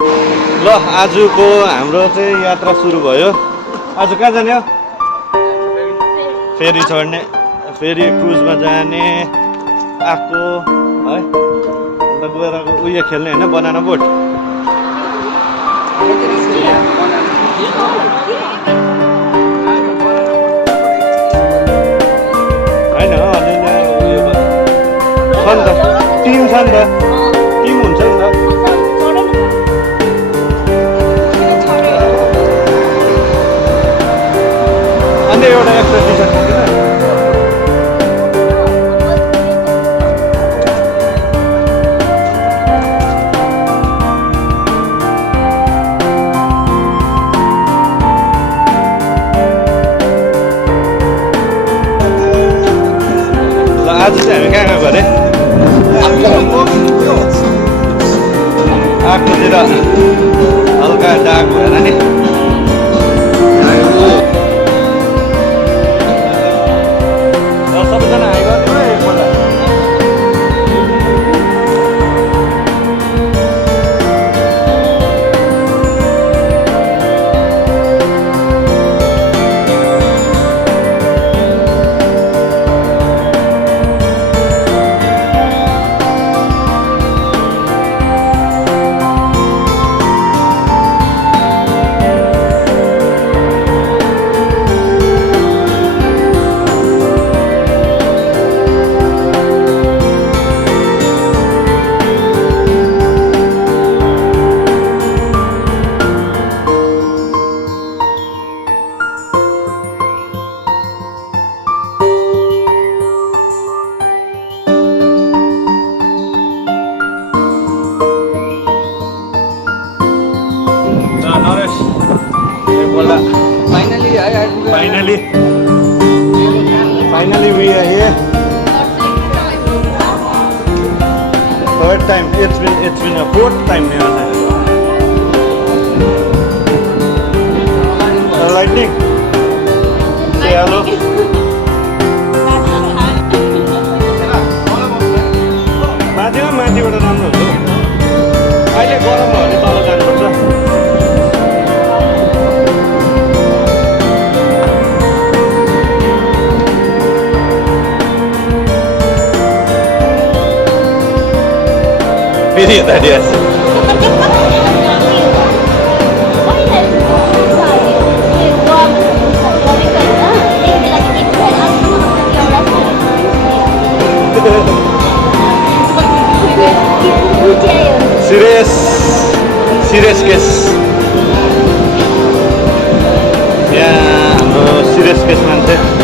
ल आजको हाम्रो चाहिँ यात्रा सुरु भयो। आज कहाँ जाने हो? फेरी चढ्ने, फेरि क्रुजमा जाने आएको है। अन्त गएर उयो खेल्ने होइन, बनाना बोट। होइन अलिअलि उयो छ नि त, टिम छ नि त, टिम हुन्छ नि त। अन्त एउटा एक्स्ट्रा टी सर्ट बोकिन। आज चाहिँ हामी कहाँ गएको अरे? आँखातिर हल्का डाक भएर नि सबैजना आइगयो नि एकपल्ट। Finally we are here. Third time. It's been a fourth time now. Lightning. Say hello. माथिबाट राम्रो हुन्छ। अहिले गरम भयो भने तल जानुपर्छ। फेरि यता दिएछ। सिरियस केस यहाँ हाम्रो सिरियस केस मान्छे।